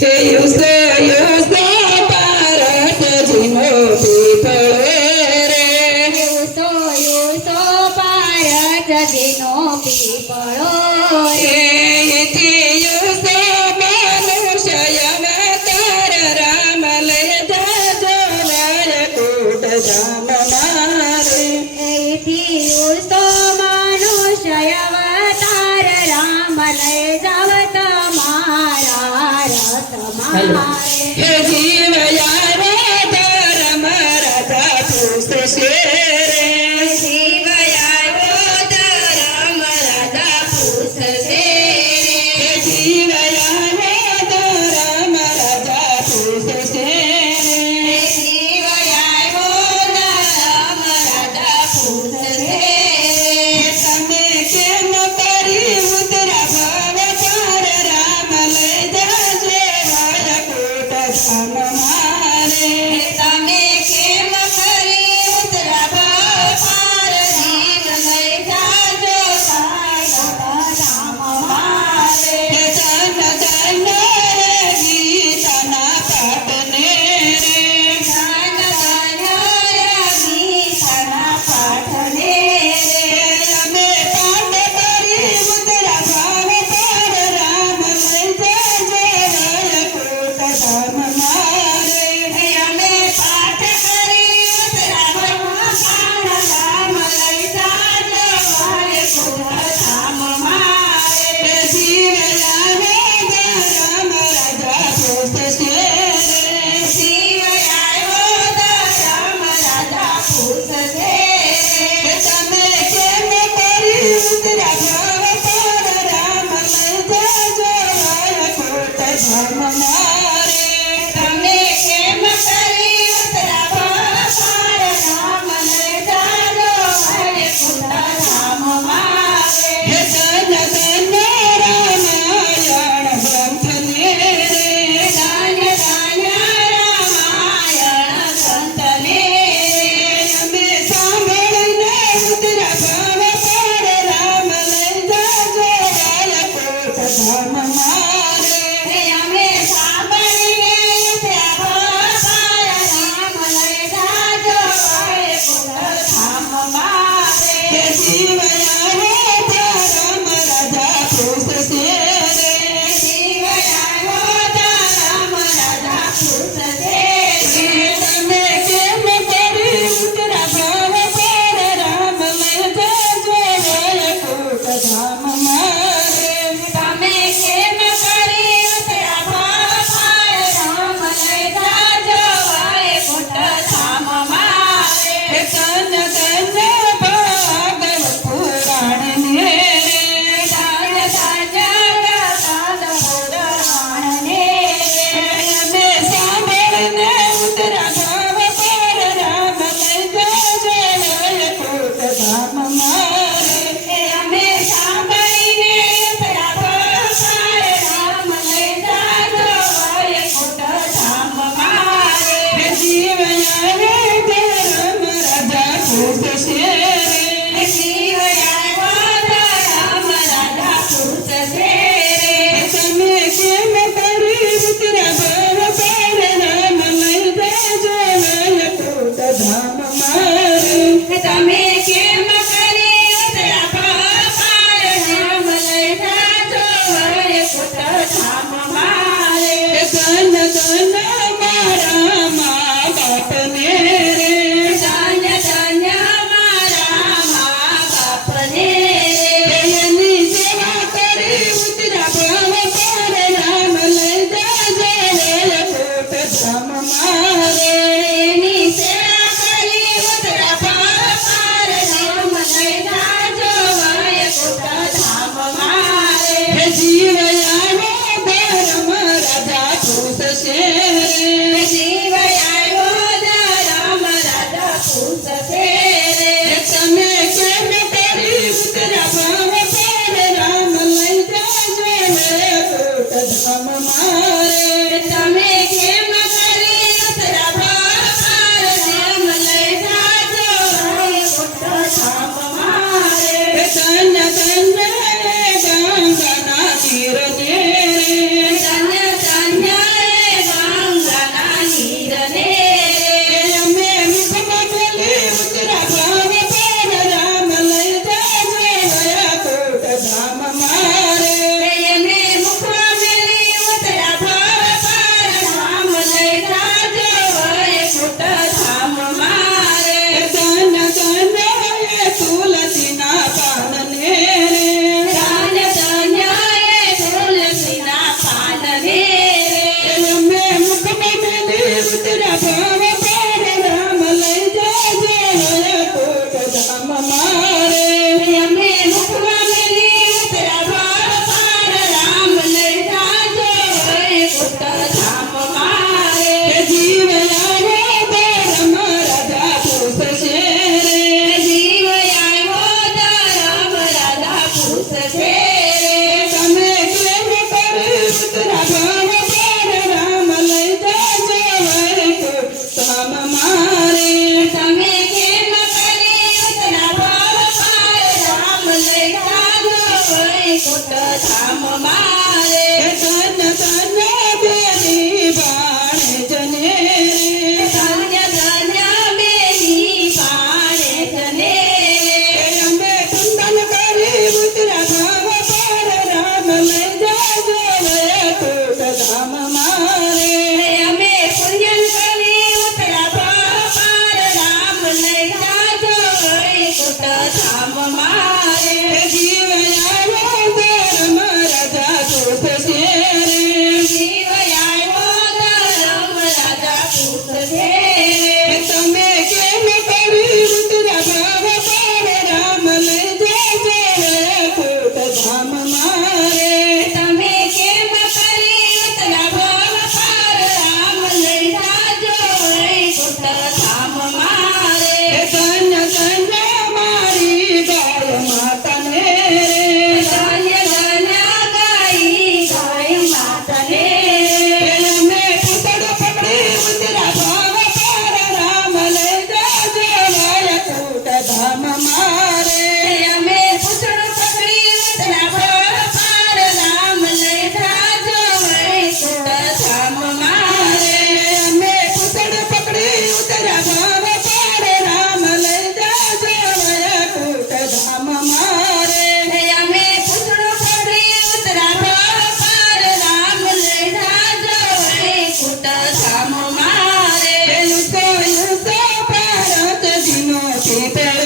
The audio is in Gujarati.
હે યુસો યુસો પાર્વતીજીનો પીપળો રે યુસો યુસો પાર્વતીજીનો પીપળો રે એથી યુસો મનુષ્ય અવતાર રામ લઈ જાજો વૈકુંઠ ધામ મારે એથી યુસો મનુષ્ય અવતાર રામ લઈ જાવ તમારા રથમાં હે જીવ યારે ધર્મ રાજા પૂછશે રે જીવ આવ્યો ધર્મ રાજા પૂછશે હે જીવ યારે ધર્મ રાજા પૂછશે જીવ આવ્યો ધર્મ રાજા પૂછશે તમે કેમ કરી ઉતરા ભાવ પર રામ લઈ જાજે વૈકુંઠ ધામ મારે તમે કેમ કરી ઉતરા ભાવ પાર જીવ લઈ જાજો ધામ મારે હે ધન ધન રે ગીતાના પાઠને રે ધન ધન ગીતાના પાઠને અમે પાઠ કરી ઉતરા ભાવ પર રામ લઈ જાજે વૈકુંઠ ધામ મારે અમે પાઠ કરી ઉતરા ભાવ રામ લઈ જાજો વૈકુંઠ ધામ મારે જીવ યારે ધર્મ રાજા પૂછશે જીવ આવ્યો ધર્મ રાજા પૂછશે તમે કેમ કરી ઉતરા ભાવ પર રામ લઈ જાજો વૈકુંઠ ધામ મારે તમે કેમ કરી ઉતરા ભાવ પાર રામ લઈ જાજો વૈકુંઠ ધામ મારે હે ધન ધન રામાયણ ગ્રંથને રે ધન્ય ધન્ય રામાયણ સંતને અમે સાંભળીને ઉતરા ભાવ પર રામ લઈ જાજો વૈકુંઠ ધામ મારે અમે સાંભળીને ઉતરા ભાવ પાર રામ લઈ જાજો વૈકુંઠ ધામ મારે હે જીવ યારે ધર્મ રાજા પૂછશે જીવ આવ્યો ધર્મ રાજા પૂછશે તમે કેમ કરી ઉતરા ભાવ પર રામ લઈ જાજો વૈકુંઠ ધામ મારે તમે કેમ કરી ઉતરા ભાવ પાર રામ લઈ જાજો વૈકુંઠ ધામ મારે હે ધન ધન ભાગવત પુરાણને રે ધન્ય ધન્ય પુરાણને અમે સાંભળીને ઉતરા ભાવ પર રામ લઈ જાજો વૈકુંઠ ધામ મારે અમે સાંભળીને ઉતરા ભાવ પાર રામ લઈ જાજો વૈકુંઠ ધામ મારે હે જીવ યારે ધર્મ રાજા પૂછશે જીવ આવ્યો ધર્મ રાજા પૂછશે તમે કેમ કરી ઉતરા ભાવ પર રામ લઈ જાજો વૈકુંઠ ધામ મારે તમે કેમ કરી ઉતરા ભાવ પાર રામ લઈ જાજો વૈકુંઠ ધામ મારે ધન ધન મારા મા બાપને રે ધન્ય ધન્ય મારા મા બાપને એની સેવા કરી ઉતરા ભાવ પર રામ લઈ જાજો વૈકુંઠ ધામ મારે એની સેવા કરી ઉતરા ભાવ પાર મારે ધન્ય ધન્ય બેની ભાણેજને ધન્ય ધન્ય બેની ભાણેજને અમે કુંદન કરી ઉતરા ભાવ પાર રામ લઈ જાજો વૈકુંઠ ધામ મારે અમે પૂજન કરી ઉતરા પાર રામ લઈ જાજો વૈકુંઠ ધામ મારે જીવ આવ્યો ધર્મ રાજા પૂછશે જીવ આવ્યો ધર્મ રાજા પૂછશે તમે કેમ કરી ઉતરા ભાવ પાર રામ લઈ જાજો વૈકુંઠ ધામ મારે તમે કેમ કરી ઉતરા ભાવ પાર રામ લઈ જાજો વૈકુંઠ ધામ મારે ધન્ય ધન્ય મારી ગાય માતાને ધન્ય ધન્ય ગાઈ ગાય માતને અમે પૂતળ પકડી ઉતરા ભાવ પાર રામ લઈ જાજો વૈકુંઠ ધામ મારે અમે પૂતળો પકડી ઉતરા ભાવ પાર રામ લઈ જાજો વૈકુંઠ ધામ મારે અમે પૂતળ પકડી ઉતરા ભાવ પાર રામ લઈ જાજો વૈકુંઠ ધામ મારે અમે પૂતળો પકડી ઉતરા ભાવ પાર રામ લઈ જાજો વૈકુંઠ ધામ મારે યુસો યુસો ભારત દિનો પીપે